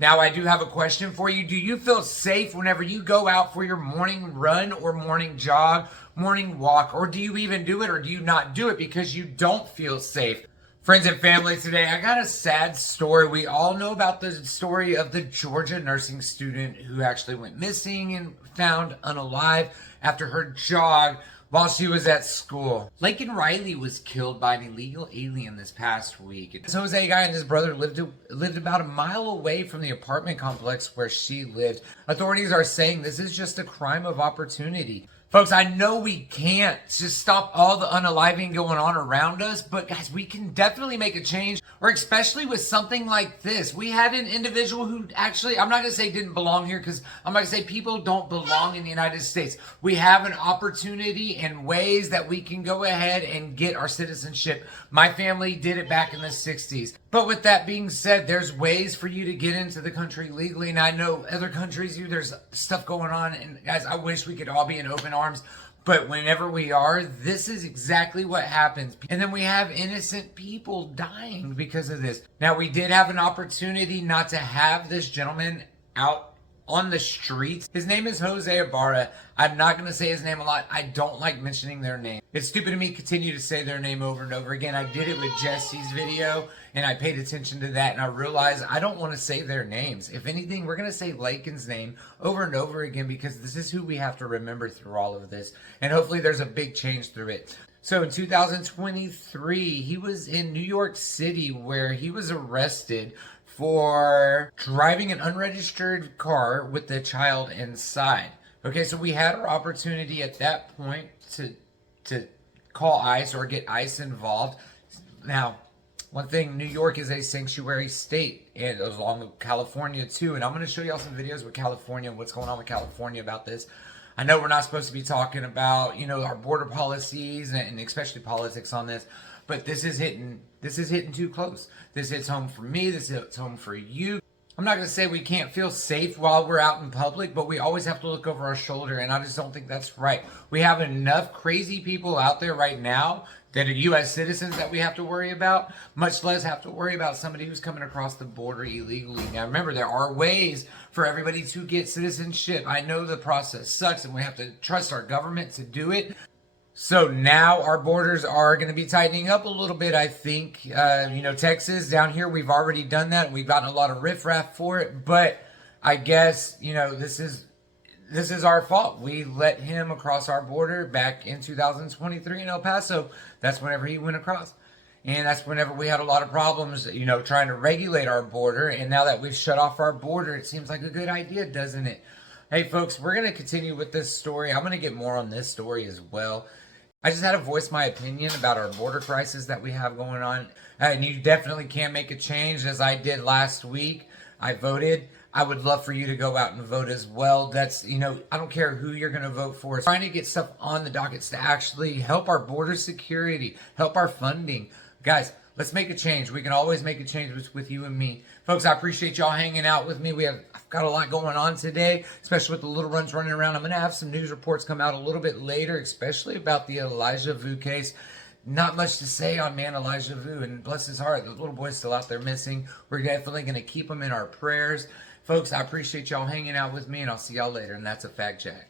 Now, I do have a question for you. Do you feel safe whenever you go out for your morning run or morning jog, morning walk, or do you even do it or do you not do it because you don't feel safe? Friends and family, today I got a sad story. We all know about the story of the Georgia nursing student who actually went missing and found unalive after her jog while she was at school. Laken Riley was killed by an illegal alien this past week. This Jose guy and his brother lived about a mile away from the apartment complex where she lived. Authorities are saying this is just a crime of opportunity. Folks, I know we can't just stop all the unaliving going on around us, but guys, we can definitely make a change, or especially with something like this. We had an individual who actually, I'm not going to say didn't belong here, because I'm not going to say people don't belong in the United States. We have an opportunity and ways that we can go ahead and get our citizenship. My family did it back in the 60s. But with that being said, there's ways for you to get into the country legally, and I know other countries, there's stuff going on, and guys, I wish we could all be in open arms, but whenever we are, this is exactly what happens. And then we have innocent people dying because of this. Now, we did have an opportunity not to have this gentleman out on the streets. His name is Jose Ibarra. I'm not going to say his name a lot. I don't like mentioning their name. It's stupid of me to continue to say their name over and over again. I did it with Jesse's video, and I paid attention to that, and I realized I don't want to say their names. If anything, we're going to say Laken's name over and over again because this is who we have to remember through all of this, and hopefully there's a big change through it. So in 2023, he was in New York City where he was arrested for driving an unregistered car with the child inside. Okay, so we had our opportunity at that point to call ICE or get ICE involved. Now, one thing, New York is a sanctuary state, and along with California too. And I'm going to show y'all some videos with California and what's going on with California about this. I know we're not supposed to be talking about, our border policies and especially politics on this, but this is hitting too close. This hits home for me. This hits home for you. I'm not going to say we can't feel safe while we're out in public, but we always have to look over our shoulder, and I just don't think that's right. We have enough crazy people out there right now that are U.S. citizens that we have to worry about, much less have to worry about somebody who's coming across the border illegally. Now, remember, there are ways for everybody to get citizenship. I know the process sucks, and we have to trust our government to do it. So now our borders are going to be tightening up a little bit, I think. Texas, down here, we've already done that. We've gotten a lot of riffraff for it. But I guess, this is our fault. We let him across our border back in 2023 in El Paso. That's whenever he went across. And that's whenever we had a lot of problems, trying to regulate our border. And now that we've shut off our border, it seems like a good idea, doesn't it? Hey, folks, we're going to continue with this story. I'm going to get more on this story as well. I just had to voice my opinion about our border crisis that we have going on. And you definitely can make a change, as I did last week. I voted. I would love for you to go out and vote as well. That's, I don't care who you're going to vote for. It's trying to get stuff on the dockets to actually help our border security, help our funding. Guys, let's make a change. We can always make a change with you and me. Folks, I appreciate y'all hanging out with me. I've got a lot going on today, especially with the little runs running around. I'm going to have some news reports come out a little bit later, especially about the Elijah Vu case. Not much to say on Elijah Vu, and bless his heart, the little boy's still out there missing. We're definitely going to keep him in our prayers. Folks, I appreciate y'all hanging out with me, and I'll see y'all later, and that's a fact check.